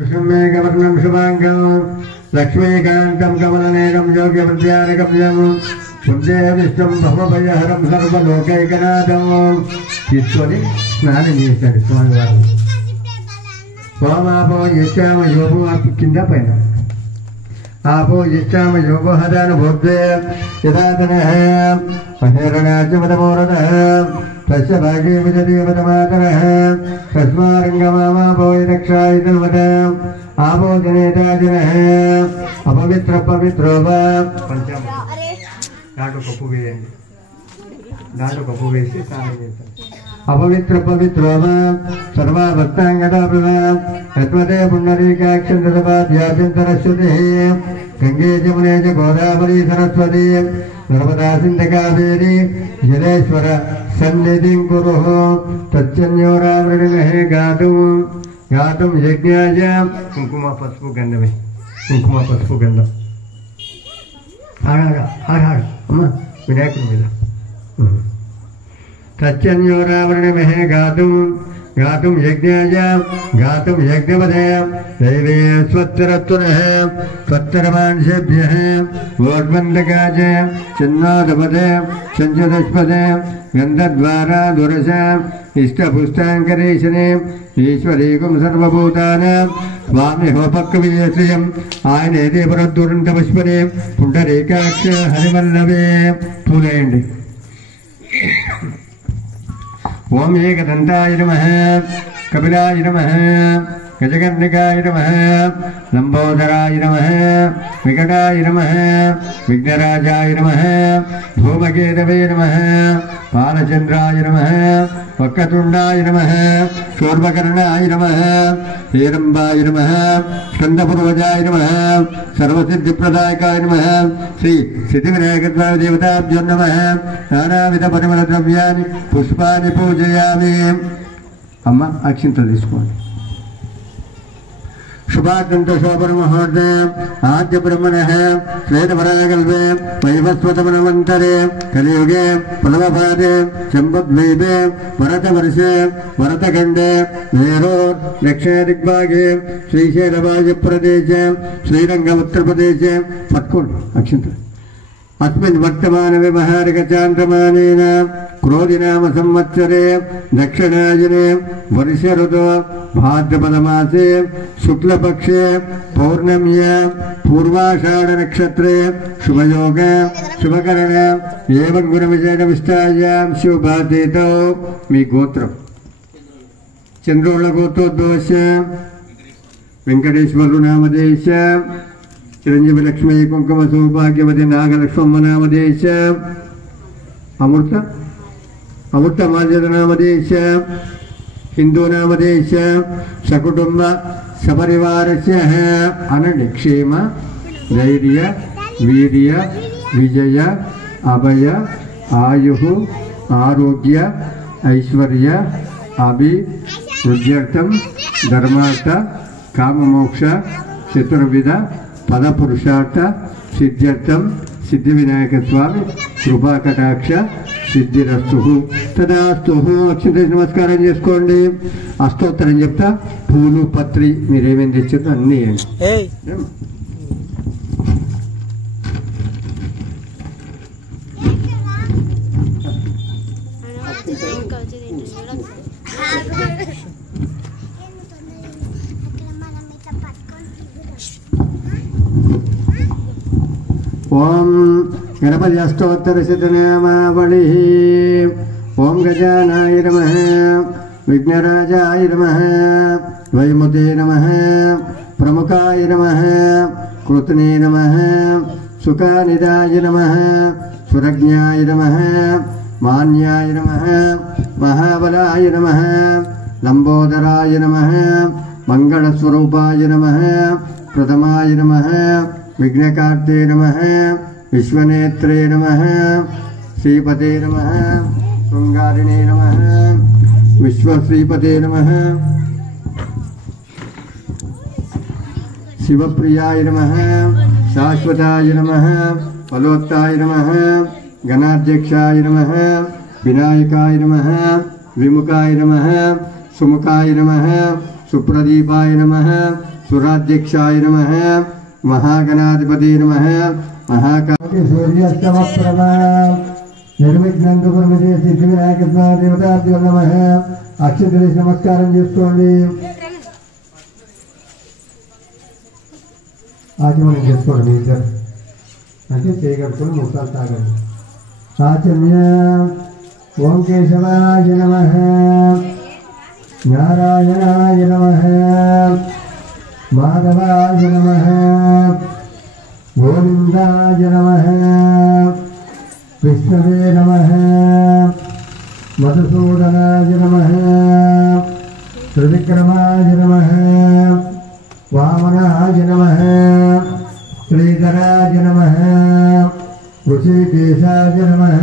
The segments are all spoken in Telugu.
मेघवर्णं शुभांगं लक्ष्मीकान्तं कमलनेकं योग्यप्रत्यानकप्रियं पुण्ये विष्णुं भवभयहरं सर्वलोकैकनाथं తీసుకొని స్నానం చేశాడు స్వామివారు. సోమాపో యచ్చామ యోగో కింద పైన आपो यच्चाम योगो हदान भोग्ये यदातनः महेरणाज्यमदमोरदः तस्य भागे विजदेवतमातरः तस्मारङ्गमामापो यदक्षायितन्वत आपो जनेताजनः अपवित्रपवित्रो वा पंचम दांडो कप्पु वेसी स्नानं చేస్తారు. अपवित्र पवित्रो वा सर्वा भक्तांगदाभ्रवा यत्मते पुण्डरीकाक्षन्तरपाद्याभ्यन्तरश्रुतिः गंगे जमुने च गोदावरी सरस्वती नर्मदा सिन्धु कावेरी जलेश्वर सन्निधिं कुरुः तच्चन्योरावृणिमहे गातुं यज्ञाय कुंकुम पसुपु गंधमे कुंकुम पसुपु गंधम हागा अम्मा विनायकुनि मीद तच्चन्योरावृणिमहे गातुं यज्ञाय गातुं यज्ञपदे दैवे स्वत्तरत्वनः त्वत्तरमांसेभ्यः वोड्मन्दकाज चिन्नादपदे चञ्चदस्पदे गन्धद्वारा दुरस इष्टपुष्टाङ्करेशने ईश्वरीकं सर्वभूतानां स्वामिहोपक्कविश्रियम् आयनेति पुरद्दुरन्तपुष्पने पुण्डरीकाक्ष हरिवल्लभे पूजयन्ति. ओम एकदंताय नमः कपिलाय नमः गजकर्णिकाय नमः लंबोदराय नमः विकटाय नमः विघ्नराजाय नमः धूमकेतवे नमः बालचंद्राय नमः वक्रतुंडाय नमः शूर्पकर्णाय नमः हेरंबाय नमः स्कंदपूर्वजाय नमः सर्वसिद्धिप्रदायकाय नमः श्री सिद्धिविनायकत्वाय देवताभ्यो नमः नानाविध परिमलद्रव्यानि पुष्पानि पूजयामि. अम्मा अक्षिंतలు తీసుకోండి. शुभादंत शोभन मुहूर्ते आद्य ब्रह्मणः श्वेतपरागल्पे वैवस्वतमनवन्तरे कलियुगे प्लवपादे चम्पद्वीपे भरतवर्षे भरतखण्डे मेरोर् दक्षिण दिग्भागे श्रीशैलवायुप्रदेशे श्रीरङ्गमुत्तरप्रदेशे पत्कोण् अक्षिंतలు अस्मिन् वर्तमान व्यवहारिक चान्द्रमानेन क्रोधिनाम संवत्सरे दक्षिणायने वर्ष ऋतु भाद्रपदमासे शुक्लपक्षे पौर्णम्या पूर्वाषाढ़ नक्षत्रे शुभयोग शुभकरण एवं गुणविशेष विष्टायां शुभातीतौ मी गोत्रम चंद्रोळ गोत्रोद्भवस्य वेंकटेश्वर नामधेयश्च चिरंजीवी लक्ष्मी कुंकुम सौभाग्यवती नागलक्ष्मम्म नामधेयश्च अमृत मार्जन नामधेयश्च हिंदू नामधेयश्च सकुटुंब सपरिवारस्य अननिक्षेम धैर्य वीर्य विजय अभय आयुः आरोग्य ऐश्वर्य अभिवृद्ध्यर्थं धर्मार्थ काममोक्ष चतुर्विध पद पुरुषार्थ सिद्ध्यर्थं सिद्धिविनायक स्वामी कृपा कटाक्ष सिद्धिरस्तु तदास्तु. అక్షంతలు నమస్కారం చేసుకోండి. అష్టోత్తరం చెప్తా పూలు పత్రి మీరేమేం తెచ్చారో అన్నీ ओम गणपति अष्टोत्तर शतनामावलिः ओम गजानाय नमः विघ्नराजाय नमः वैमुते नमः प्रमुखाय नमः कृतने नमः सुखानिदाय नमः सुरज्ञाय नमः मान्याय नमः महाबलाय नमः लंबोदराय नमः मंगलस्वरूपाय नमः प्रथमाय नमः विघ्नकार्ते नमः विश्वनेत्रे नमः श्रीपते नमः शृंगारिणे नमः विश्वश्रीपते नमः शिवप्रियाय नमः शाश्वताय नमः फलोत्ताय नमः गणाध्यक्षाय नमः विनायकाय नमः विमुखाय नमः सुमुखाय नमः सुप्रदीपाय नमः सुराध्यक्षाय नमः महागणाधिपति नमः महाकाली सूर्यास्तमः निर्विघ्नं कुर्महे सिद्धिविनायक देवताभ्यो नमः अक्षतले नमस्कारं చేసుకోండి ఆచమనం చేసుకోండి మీ ఇద్దరు అంటే చేయగలుగుతారు ముసాలు తాగండి ఆచమ్య ఓం కేశవాయ నమః నారాయణాయ నమః మాధవాయ నమః గోవిందాయ నమః విష్ణవే నమః మధుసూదనాయ నమః త్రివిక్రమాయ నమః వామనాయ నమః శ్రీధరాయ నమః ఋషికేశాయ నమః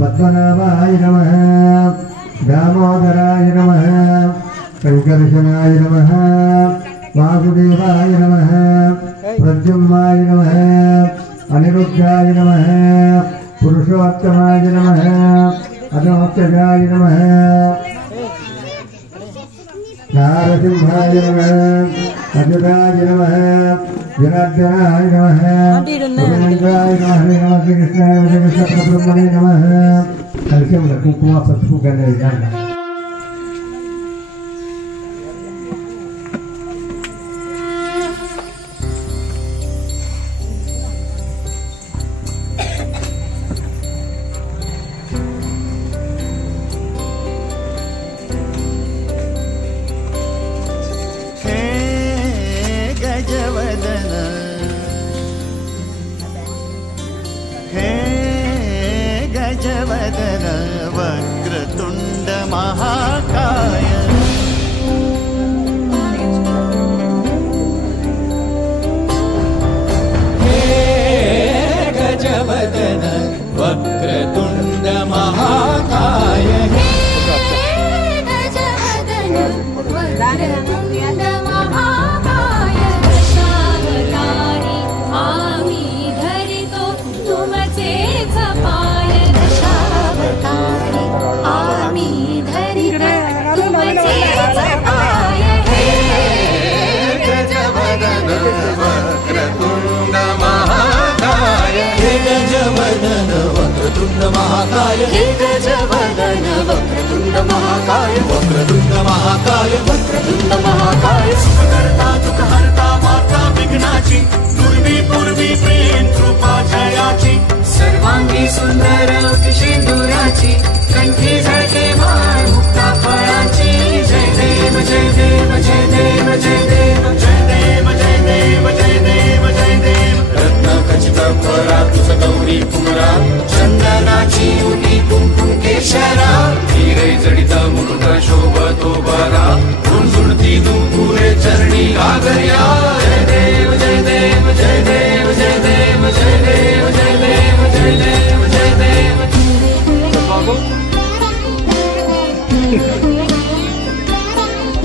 పద్మనాభాయ నమః దామోదరాయ నమః కంకర్షణాయ నమః వాసుదేవాయ నమః ప్రద్యుమ్నాయ నమః అనిరుద్ధాయ నమః పురుషోత్తమాయ నమః అధోక్షజాయ నమః నారసింహాయ నమః అజురాయ నమః జనార్దనాయ నమః గోవిందాయ నమః నమస్తే కృష్ణాయ కృష్ణ పరబ్రహ్మణే నమః కలిసంలో కుంకుమ పసుపు గంధ गजवदन वक्रतुंड महाकाय हे गजवदन वक्रतुंड महाकाय हे गजवदन वक्रतुंड महाकाय दशावतारी आम्ही धरितो तुमचे झपाय दशावतारी आम्ही धरितो तुमचे झपाय हे गजवदन वक्रतुंड महाकाय हे गजवदन वक्रतुंड महाकाय हे गजवदन वक्रतुंड महाकाय वक्रतुंड महाकाय वक्रतुंड महाकाय सुखकर्ता दुःखहर्ता माता विघ्नाची दुर्वी पूर्वी प्रेम कृपा जयाची सर्वांगी सुंदर सिंदुराची कंठी झळके माळ मुक्ता फळाची जय देव जय देव जय देव जय देव जय देव जय देव जय देव जय देव रत्न खचित फरा तुझ गौरी कुमरा चंदनाची उटी कुंकुम केशरा हिरे जडित मुकुट शोभतो बरा झुणझुणती दुपुरे चरणी घागर्या जय देव जय देव जय देव जय देव जय देव जय देव जय देव जय देव बाबू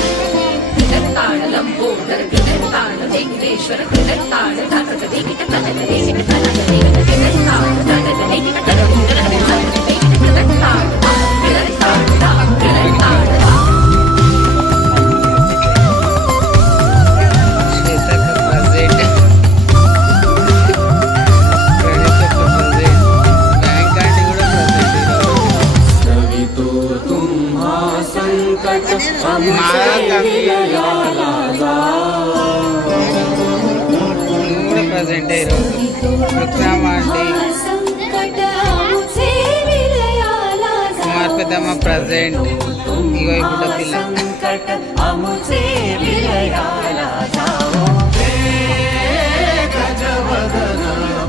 कृतताळ लंबोदर कृतताळ वेंकटेश्वर कृतताळ धाकट वेंकट कनक वेंकट कनक वेंकट कृतताळ धाकट वेंकट कनक वेंकट कृतताळ प्रेजेंट कुमार पेदम्म प्रेजेंट इगो बुड्ड पिల్ల गजवदन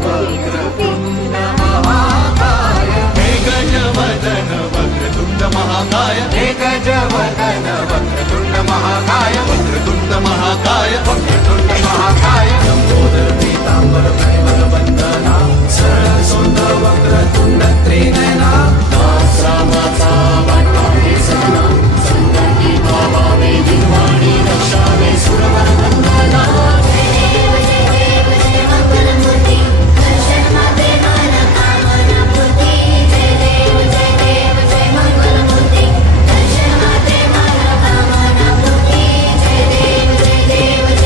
वक्रतुंड महाकाय हे गजवदन वक्रतुंड महाकाय हे गजवदन वक्रतुंड महाकाय वक्रतुंड महाकाय वक्रतुंड महाकाय लंबोदर पीतांबर परिमल वंदना सरळ सोंड वक्रतुंड त्रिनयना रामाचा वाटा सना संकटी भावावे दिवाणी रक्षावे सुरवर वंदना जय देव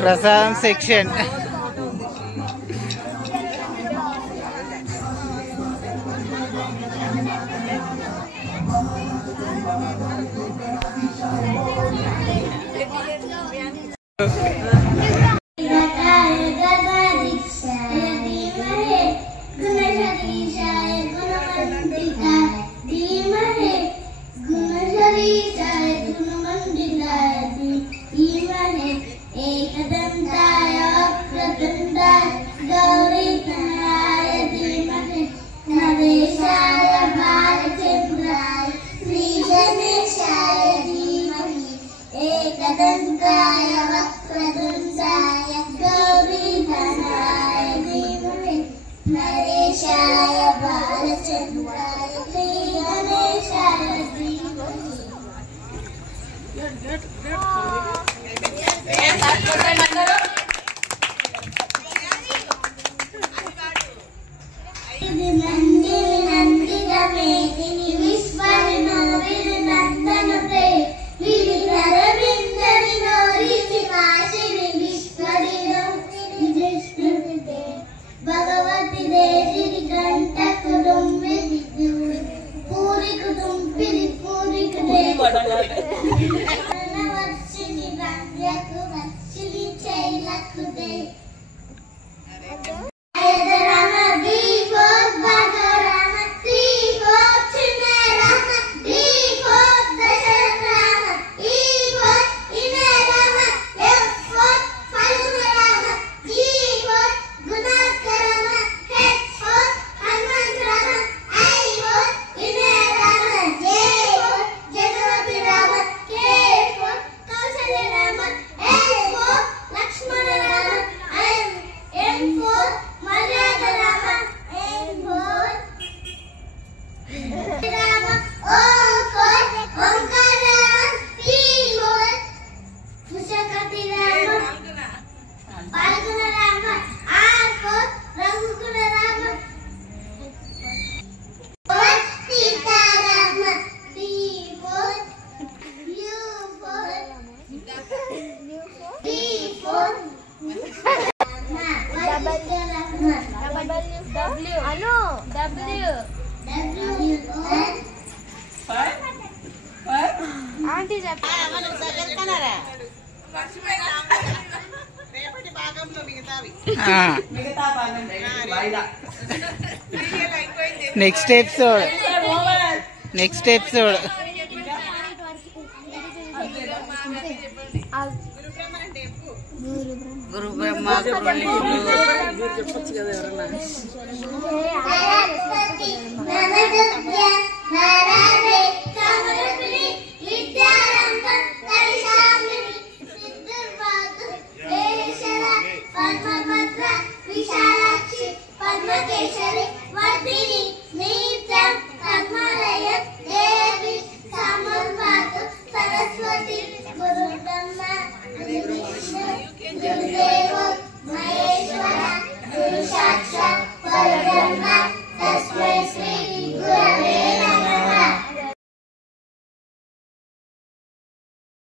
ప్రసాదం సెక్షన్. నెక్స్ట్ ఎపిసోడ్ గురు బ్రహ్మ చెప్పొచ్చు కదా ఎవరన్నా. Saraswati, Guru Brahma, Guru Vishnu, Guru Dev.